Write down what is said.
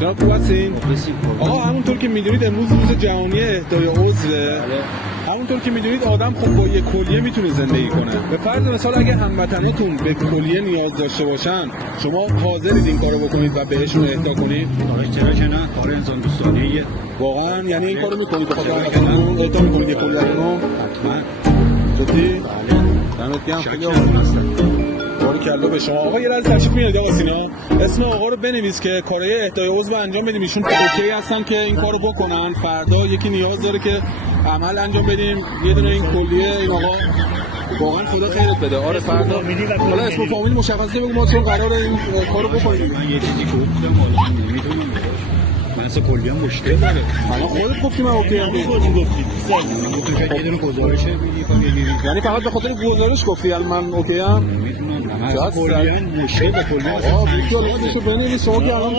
جناب خوب هستین؟ آقا همونطور که میدونید امروز روز جهانی اهدای عضوه. همونطور که میدونید آدم خب با یک کلیه میتونه زندگی کنه. به فرض مثال اگه هموطناتون به کلیه نیاز داشته باشن، شما حاضرید این کارو بکنید و بهشون اهدا کنید؟ آره چرا که نه؟ کار انسان دوستانه‌ایه. واقعا یعنی این کارو میکنید بخاطر هموطناتون اهدا میکنید یک کلیه رو؟ حتما. جدی؟ بله. دمت گرم خیلی شکرم هستم. باریکلا به شما. آقا یه لحظه تشریف میارید آقا سینا. اسم آقا رو بنویس که کارهای اهدای عضو انجام بدیم. ایشون اوکی هستن که این کارو بکنن. فردا یکی نیاز داره که عمل انجام بدیم. یه دونه این کلیه این آقا واقعا خدا خیرت بده. آره فردا حالا اسم و فامیل مشخصه بگو ما چون قراره این کارو بکنیم. من یه چیزی گفتم حالا نمیدونم. من اصلا کلیه مشکل داره. الان خودت گفتی من اوکی ام. گفتم که یه دونه گزارش میدی. یعنی فقط به خاطر گزارش گفتی الان من اوکی ام؟ میدونم. من اصلا کلیه مشکل به کلیه. آقا بیخیال خودشو بنویس شما که الان